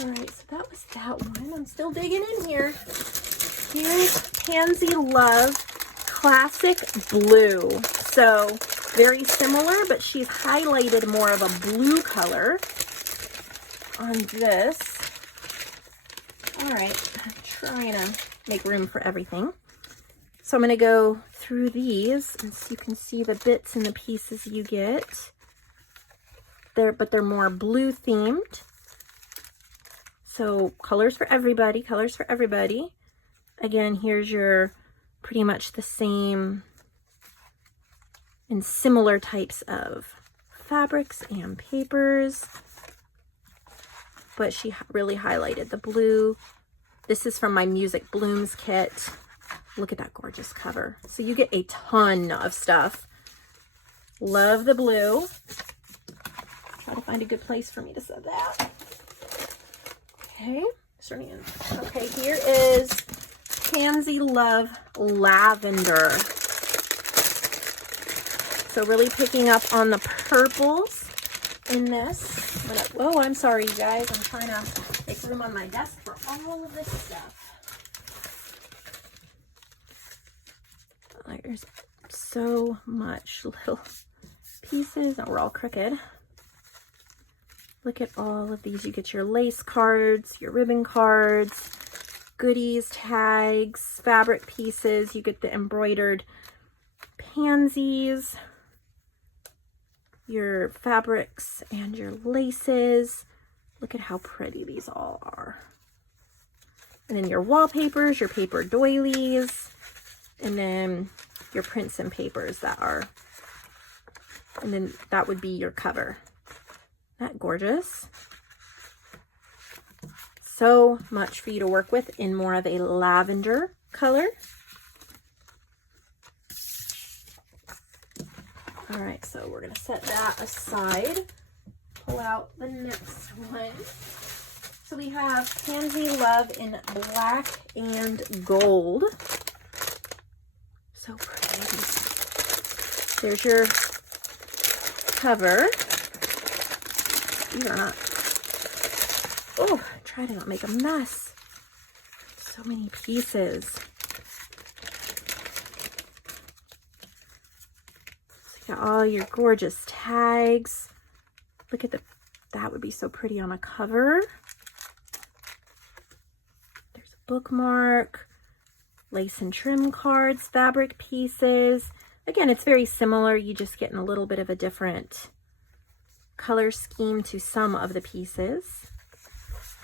All right, so that was that one. I'm still digging in here. Here's Pansy Love Classic Blue. So very similar, but she's highlighted more of a blue color on this. All right, I'm trying to make room for everything. So I'm going to go through these and so you can see the bits and the pieces you get. But they're more blue themed. So colors for everybody, colors for everybody. Again, here's your pretty much the same and similar types of fabrics and papers. But she really highlighted the blue. This is from my Music Blooms kit. Look at that gorgeous cover. So you get a ton of stuff. Love the blue. Try to find a good place for me to set that. Okay, starting in. Okay, here is Pansy Love Lavender. So really picking up on the purples in this. Oh, I'm sorry, you guys. I'm trying to make room on my desk for all of this stuff. There's so much little pieces. Oh, we're all crooked. Look at all of these. You get your lace cards, your ribbon cards, goodies, tags, fabric pieces. You get the embroidered pansies, your fabrics and your laces. Look at how pretty these all are. And then your wallpapers, your paper doilies, and then your prints and papers that are, and then that would be your cover. Isn't that gorgeous? So much for you to work with in more of a lavender color. All right, so we're gonna set that aside. Pull out the next one. So we have Pansy Love in black and gold. So pretty. There's your cover. These are not, oh, try to not make a mess. So many pieces. So you got all your gorgeous tags. Look at that would be so pretty on a cover. There's a bookmark, lace and trim cards, fabric pieces. Again, it's very similar. You just getting a little bit of a different color scheme to some of the pieces.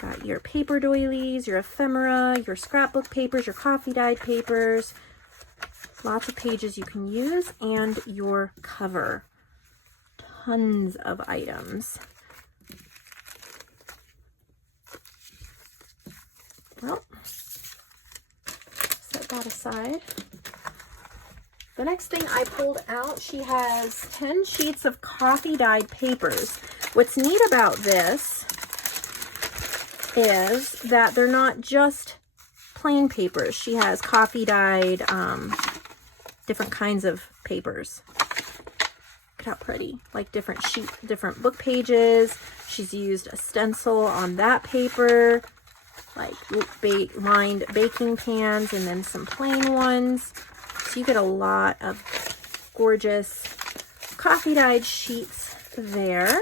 Got your paper doilies, your ephemera, your scrapbook papers, your coffee dyed papers. Lots of pages you can use, and your cover. Tons of items. Well, set that aside. The next thing I pulled out, she has 10 sheets of coffee dyed papers. What's neat about this is that they're not just plain papers. She has coffee dyed, different kinds of papers. Look how pretty, like different book pages. She's used a stencil on that paper, like lined baking pans, and then some plain ones. So you get a lot of gorgeous coffee dyed sheets there.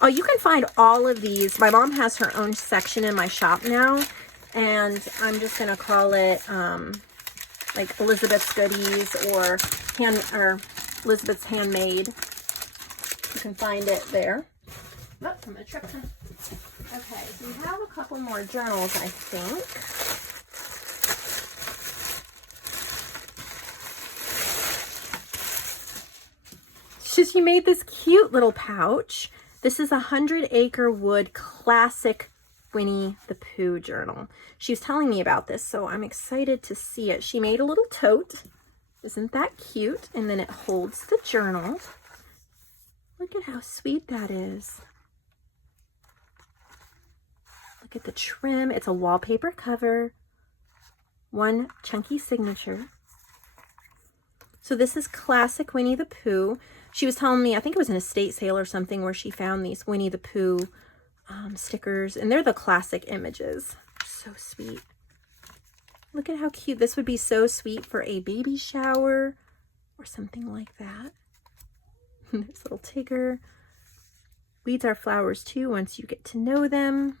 Oh, you can find all of these. My mom has her own section in my shop now, and I'm just gonna call it like Elizabeth's Goodies or Elizabeth's Handmade. You can find it there. Oh, I'm gonna trip. Okay, so we have a couple more journals, I think. She made this cute little pouch. This is a 100 Acre Wood Classic Winnie the Pooh journal. She was telling me about this, so I'm excited to see it. She made a little tote. Isn't that cute? And then it holds the journal. Look at how sweet that is. Look at the trim. It's a wallpaper cover. One chunky signature. So this is Classic Winnie the Pooh. She was telling me, I think it was an estate sale or something, where she found these Winnie the Pooh stickers, and they're the classic images. So sweet. Look at how cute. This would be so sweet for a baby shower or something like that. There's little Tigger. Weeds are flowers too once you get to know them.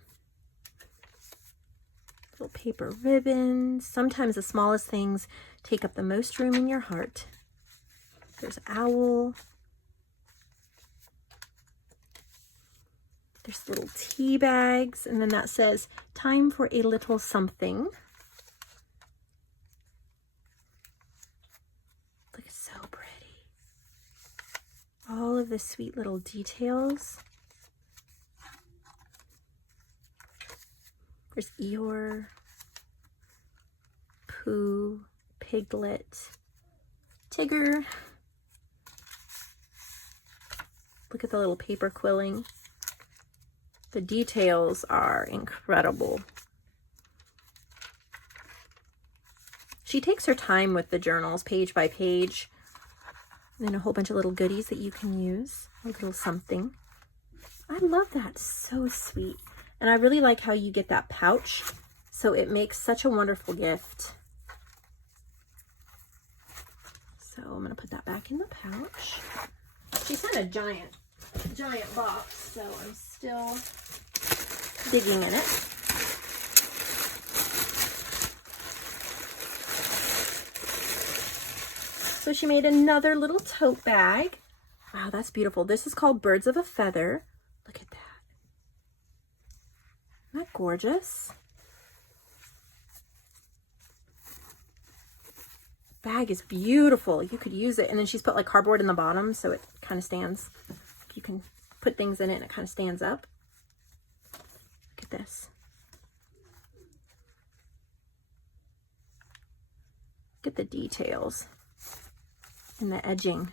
Little paper ribbons. Sometimes the smallest things take up the most room in your heart. There's owl. There's little tea bags, and then that says, time for a little something. Look, it's so pretty. All of the sweet little details. There's Eeyore, Pooh, Piglet, Tigger. Look at the little paper quilling. The details are incredible. She takes her time with the journals, page by page. And then a whole bunch of little goodies that you can use. A little something. I love that. So sweet. And I really like how you get that pouch. So it makes such a wonderful gift. So I'm going to put that back in the pouch. She sent a giant box, so I'm still digging in it. So she made another little tote bag. Wow, that's beautiful. This is called Birds of a Feather. Look at that. Isn't that gorgeous? Bag is beautiful. You could use it. And then she's put like cardboard in the bottom so it kind of stands. You can put things in it and it kind of stands up. Look at this. Look at the details and the edging.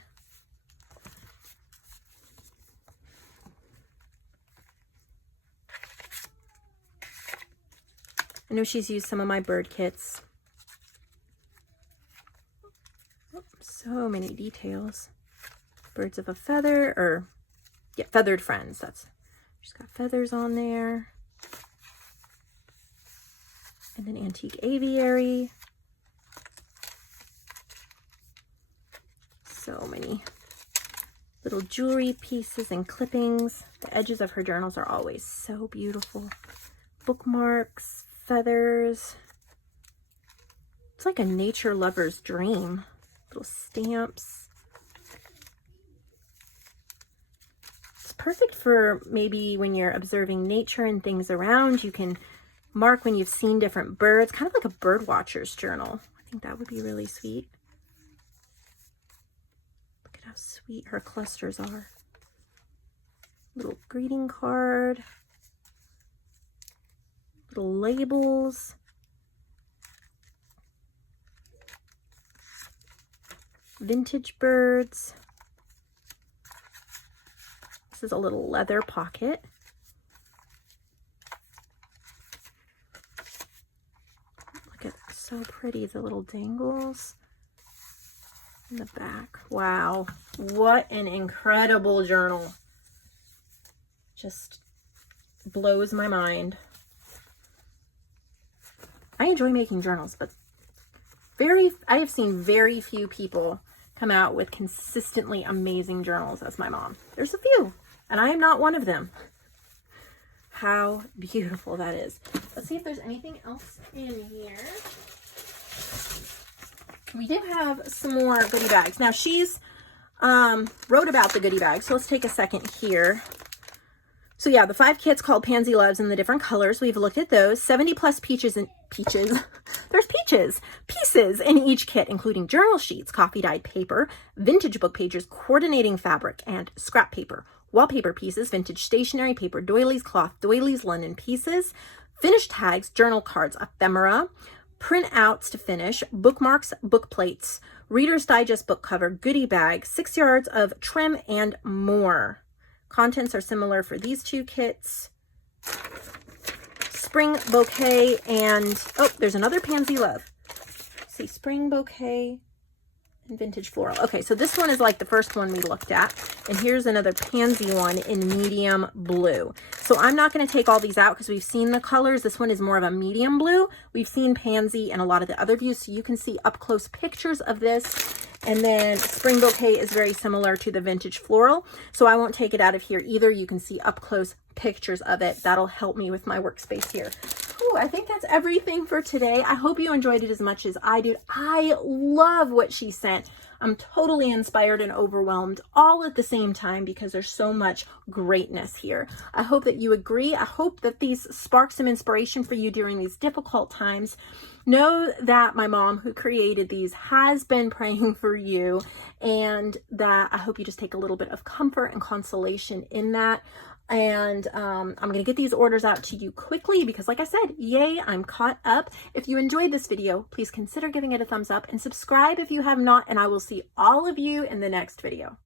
I know she's used some of my bird kits. So many details. Birds of a feather, or yeah, feathered friends. She's got feathers on there. And then antique aviary. So many little jewelry pieces and clippings. The edges of her journals are always so beautiful. Bookmarks, feathers. It's like a nature lover's dream. Little stamps. It's perfect for maybe when you're observing nature and things around. You can mark when you've seen different birds, kind of like a bird watcher's journal. I think that would be really sweet. Look at how sweet her clusters are. Little greeting card. Little labels. Vintage birds. This is a little leather pocket. Look at that, so pretty, the little dangles in the back. Wow, what an incredible journal. Just blows my mind. I enjoy making journals, but I have seen very few people come out with consistently amazing journals as my mom. There's a few, and I am not one of them. How beautiful that is. Let's see if there's anything else in here. We did have some more goodie bags. Now she's wrote about the goodie bags, so let's take a second here. So yeah, the 5 kits called Pansy Loves in the different colors. We've looked at those. 70 plus peaches. There's pieces in each kit, including journal sheets, coffee dyed paper, vintage book pages, coordinating fabric, and scrap paper, wallpaper pieces, vintage stationery, paper doilies, cloth doilies, linen pieces, finished tags, journal cards, ephemera, printouts to finish, bookmarks, book plates, Reader's Digest book cover, goodie bag, 6 yards of trim, and more. Contents are similar for these 2 kits. Spring bouquet and, oh, there's another Pansy Love. Let's see, spring bouquet and vintage floral. Okay, so this one is like the first one we looked at. And here's another pansy one in medium blue. So I'm not going to take all these out because we've seen the colors. This one is more of a medium blue. We've seen pansy in a lot of the other views, so you can see up close pictures of this. And then spring bouquet is very similar to the vintage floral, so I won't take it out of here either. You can see up close pictures of it. That'll help me with my workspace here. Ooh, I think that's everything for today. I hope you enjoyed it as much as I did. I love what she sent. I'm totally inspired and overwhelmed all at the same time because there's so much greatness here. I hope that you agree. I hope that these spark some inspiration for you during these difficult times. Know that my mom, who created these, has been praying for you, and that I hope you just take a little bit of comfort and consolation in that. And I'm going to get these orders out to you quickly because, like I said, yay, I'm caught up. If you enjoyed this video, please consider giving it a thumbs up and subscribe if you have not, and I will see all of you in the next video.